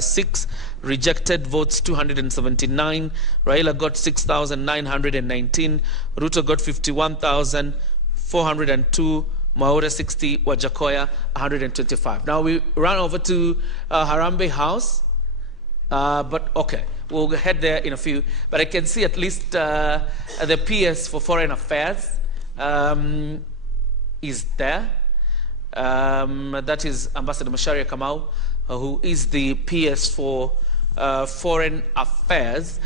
6, rejected votes 279. Raila got 6,919. Ruto got 51,402. Maura 60, Wajakoya 125. Now we run over to Harambee House, but okay, we'll head there in a few. But I can see at least the PS for Foreign Affairs is there. That is Ambassador Macharia Kamau, who is the PS for Foreign Affairs.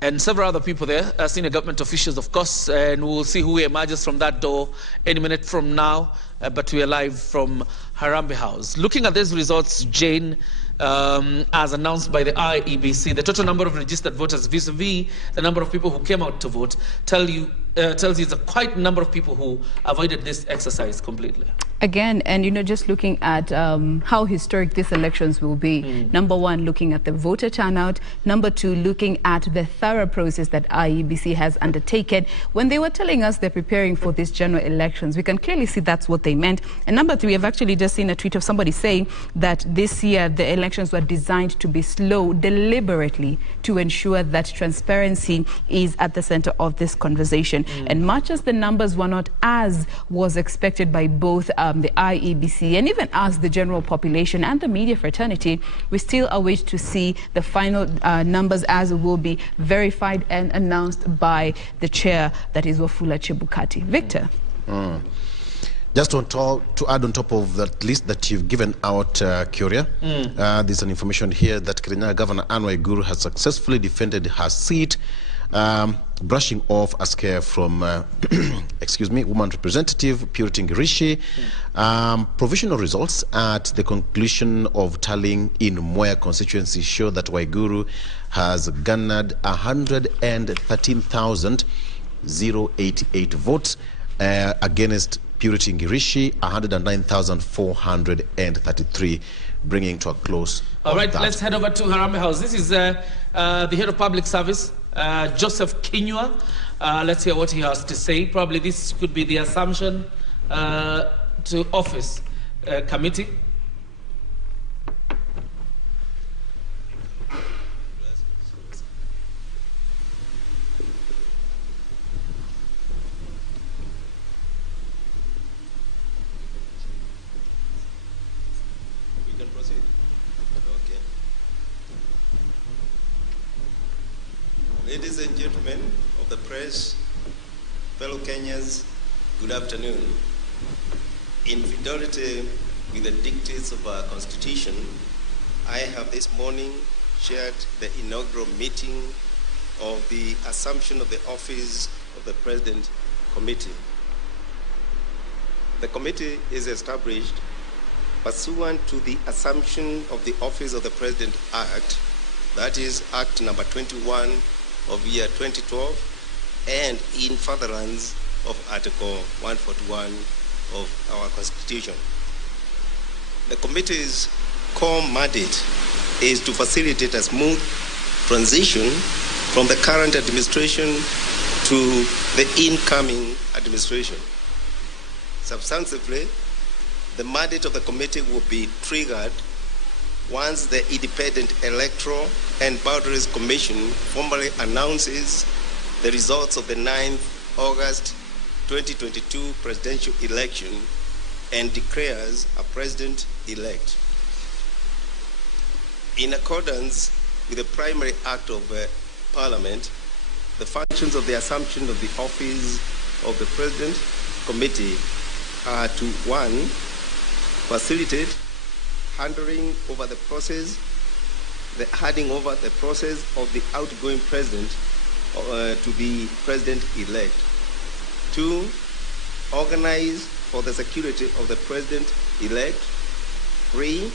And several other people there, senior government officials, of course, and we'll see who emerges from that door any minute from now. But we are live from Harambee House. Looking at these results, Jane, as announced by the IEBC, the total number of registered voters vis-a-vis the number of people who came out to vote tells you it's a quite number of people who avoided this exercise completely. Again, and just looking at how historic these elections will be. Number one, looking at the voter turnout. Number two, looking at the thorough process that IEBC has undertaken. When they were telling us they're preparing for these general elections, we can clearly see that's what they meant. And number three, I've actually just seen a tweet of somebody saying that this year the elections were designed to be slow deliberately to ensure that transparency is at the center of this conversation. And much as the numbers were not as was expected by both the IEBC and even as the general population and the media fraternity, we still await to see the final numbers as it will be verified and announced by the chair, that is Wafula Chebukati. Victor. Just to add on top of that list that you've given out, Curia, there's an information here that Kirinyaga Governor Anne Waiguru has successfully defended her seat, brushing off a scare from, excuse me, woman representative Purity Ngirishi. Provisional results at the conclusion of tallying in Moya constituency show that Waiguru has garnered 113,088 votes against Purity Ngirishi 109,433, bringing to a close. All right, let's head over to Harambee House. This is the head of public service, Joseph Kinyua. Let's hear what he has to say. Probably this could be the assumption to office committee. Ladies and gentlemen of the press, fellow Kenyans, good afternoon. In fidelity with the dictates of our constitution, I have this morning chaired the inaugural meeting of the assumption of the office of the President Committee. The committee is established pursuant to the Assumption of the Office of the President Act, that is Act number 21 of year 2012, and in furtherance of Article 141 of our Constitution. The committee's core mandate is to facilitate a smooth transition from the current administration to the incoming administration. Substantively, the mandate of the committee will be triggered once the Independent Electoral and Boundaries Commission formally announces the results of the 9th August 2022 presidential election and declares a president-elect. In accordance with the primary act of Parliament, the functions of the assumption of the office of the President Committee are to, 1, facilitate handing over the process of the outgoing president to the president-elect. 2, organize for the security of the president-elect. 3,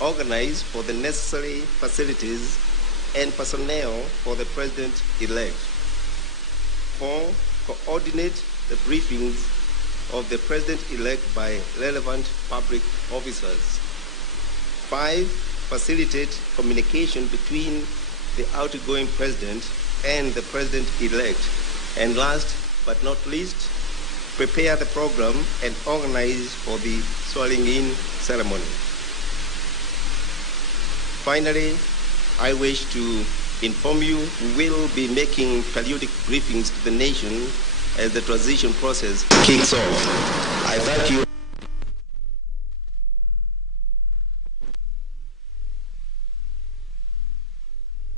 organize for the necessary facilities and personnel for the president-elect. 4, coordinate the briefings of the president-elect by relevant public officers. 5, facilitate communication between the outgoing president and the president-elect. And last but not least, prepare the program and organize for the swearing-in ceremony. Finally, I wish to inform you we will be making periodic briefings to the nation as the transition process kicks off. I thank you.